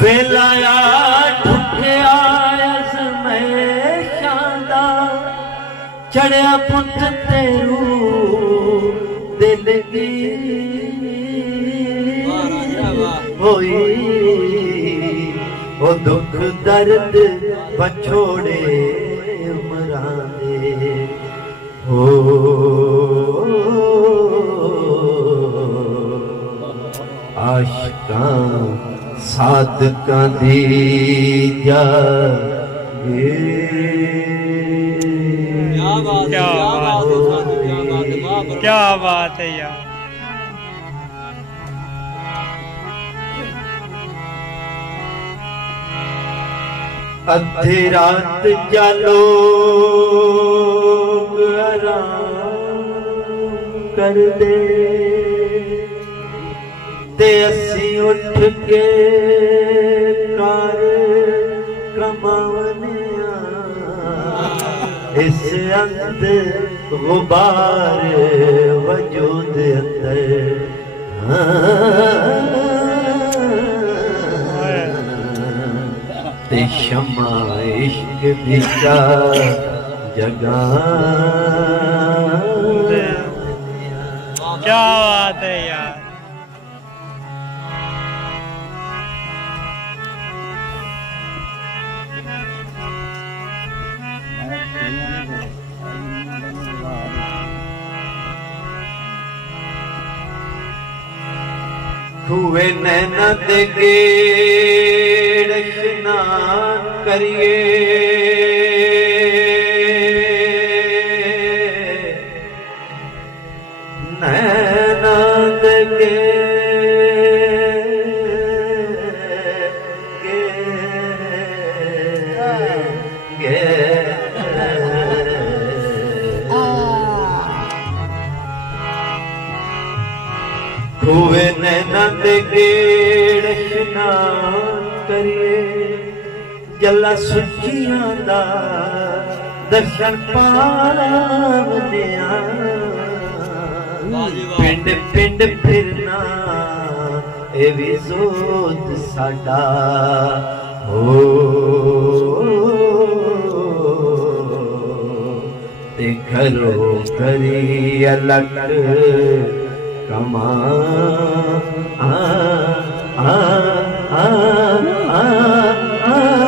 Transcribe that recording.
ਵੇਲਾਇਆ ਠੁੱਠਿਆ ਅਜ਼ਮੈਸ਼ਾਂ ਦਾ ਚੜਿਆ ਪੁੱਤ ਤੇਰੂ ਦਿਲ ਦੀ ਹੋਈ ਉਹ ਦੁੱਖ ਦਰਦ ਪਛੋੜੇ ਉਮਰਾਂ ਦੇ ਹੋ ਆਸ਼ਕਾਂ ਸਾਧਕਾਂ ਦੀ ਜਾਗੇ क्या बात है यार। ਅੱਧੀ ਰਾਤ ਜਾਲੋ ਆਰਾਮ ਕਰਦੇ ਤੇ ਅਸੀਂ ਉੱਠ ਕੇ ਕਰ ਕਮਾਵਨਿਆ ਇਸ ਅੰਦਰ ਗੁਬਾਰ ਵਜੂਦ ਅੰਦਰ ਤੇ ਸ਼ਮਾ ਇਸ਼ਕ ਦੀ ਜਗਾ क्या बात है यार। ਖੂਏ ਨੈਣਾ ਦੇ ਗੇੜ ਇਸ਼ਨਾਨ ਕਰੀਏ ਨੈਣਾ ਦੇ ਖੂਏ ਨੈਣਾ ਦੇ ਗੇੜ ਇਸ਼ਨਾਨ ਕਰੀਏ ਜੱਲਾ ਸੁੱਚੀਆਂ ਦਾ ਦਰਸ਼ਨ ਪਾਵਨਿਆ ਪਿੰਡ ਪਿੰਡ ਫਿਰਨਾ ਇਹ ਵੀ ਜ਼ੋਤ ਸਾਡਾ ਹੋ ਤੇ ਘਰੋਂ ਘਰੀ ਅਲੱਗ ਕਮਾ ਆ ਆ ਆ ਆ